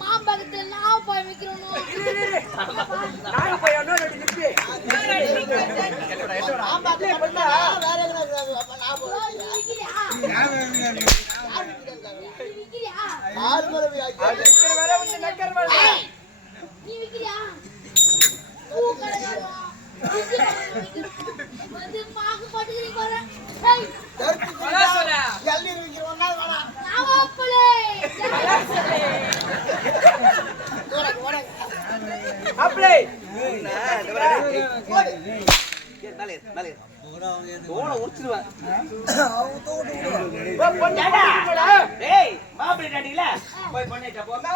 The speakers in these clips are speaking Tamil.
மாம்பகத்துல நாவப்பாய் விக்கிறோம் நீ விக்கிறியா? பூ கடை அப்படியே மாப்பிள்ளை. போய் பண்ணிட்ட போங்க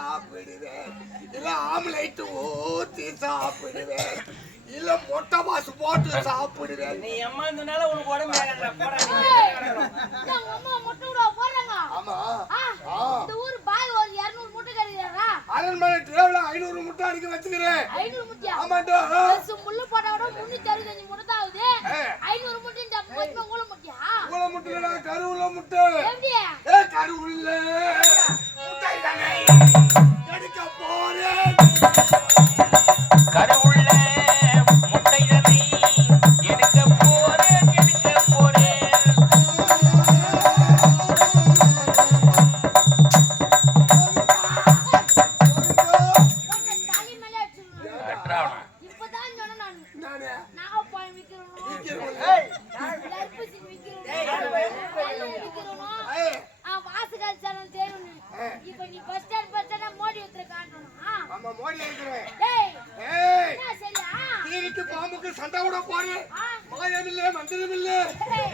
சாப்பிடுவேன். இல்ல ஆம்லேட் ஊத்தி சாப்பிடுவேன். இல்ல மொட்டை மாசு போட்டு சாப்பிடுவேன். நீ அம்மா இருந்தனால உனக்கு உடம்பு அம்மா முட்டை விட போறாங்க ஆமா இந்த ஊர் பாய் ஒரு இருநூறு முட்டை கிடைக்கிறாரா அரண்மனை டிராவல ஐநூறு முட்டை அடிக்க வச்சுக்கிறேன். ஐநூறு முட்டை ஆமாண்டா. முள்ளு போட்டா விட முன்னூத்தி அறுபத்தஞ்சு முட்டை தான் ஆகுது. ஐநூறு முட்டை இந்த மூல முட்டையா? முட்டை. கருவுல முட்டை கருவுல நாகப்பாய் விக்கிறோம் தர்பூசி விக்கிறோம் வாசுகால் சேனல் தேர்வு இப்ப நீ bus stand bus stand Modi ஊத்துற காட்டணும் ஆமா மோடி ஏத்துறேன் டேய் டேய் சரியா தீரிக்கு பாம்புக்கு சண்டை கூட போறே பாருங்க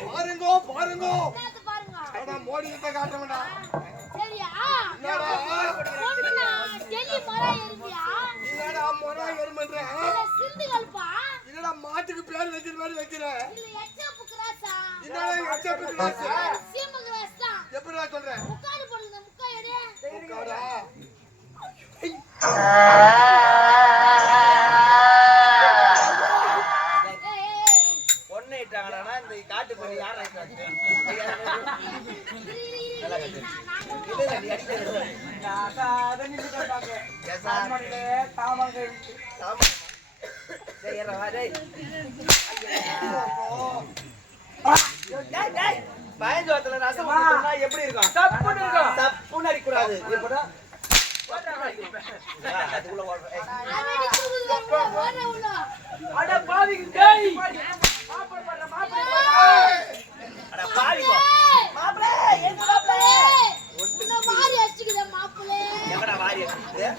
பாருங்க பாருங்க அதான் மோடி ஊத்துற சரியா ரொம்ப நான் டெல்லி மாட்டுக்கு பேர் வெக்கிற மாதிரி வெக்கிற இல்ல எச்சப்பு கிராஸா? இல்லடா எச்சப்பு பயஞ்சோத்துல எப்படி இருக்கும் அதுக்குள்ள காரியம்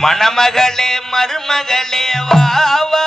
மணமகளே மருமகளே வாவா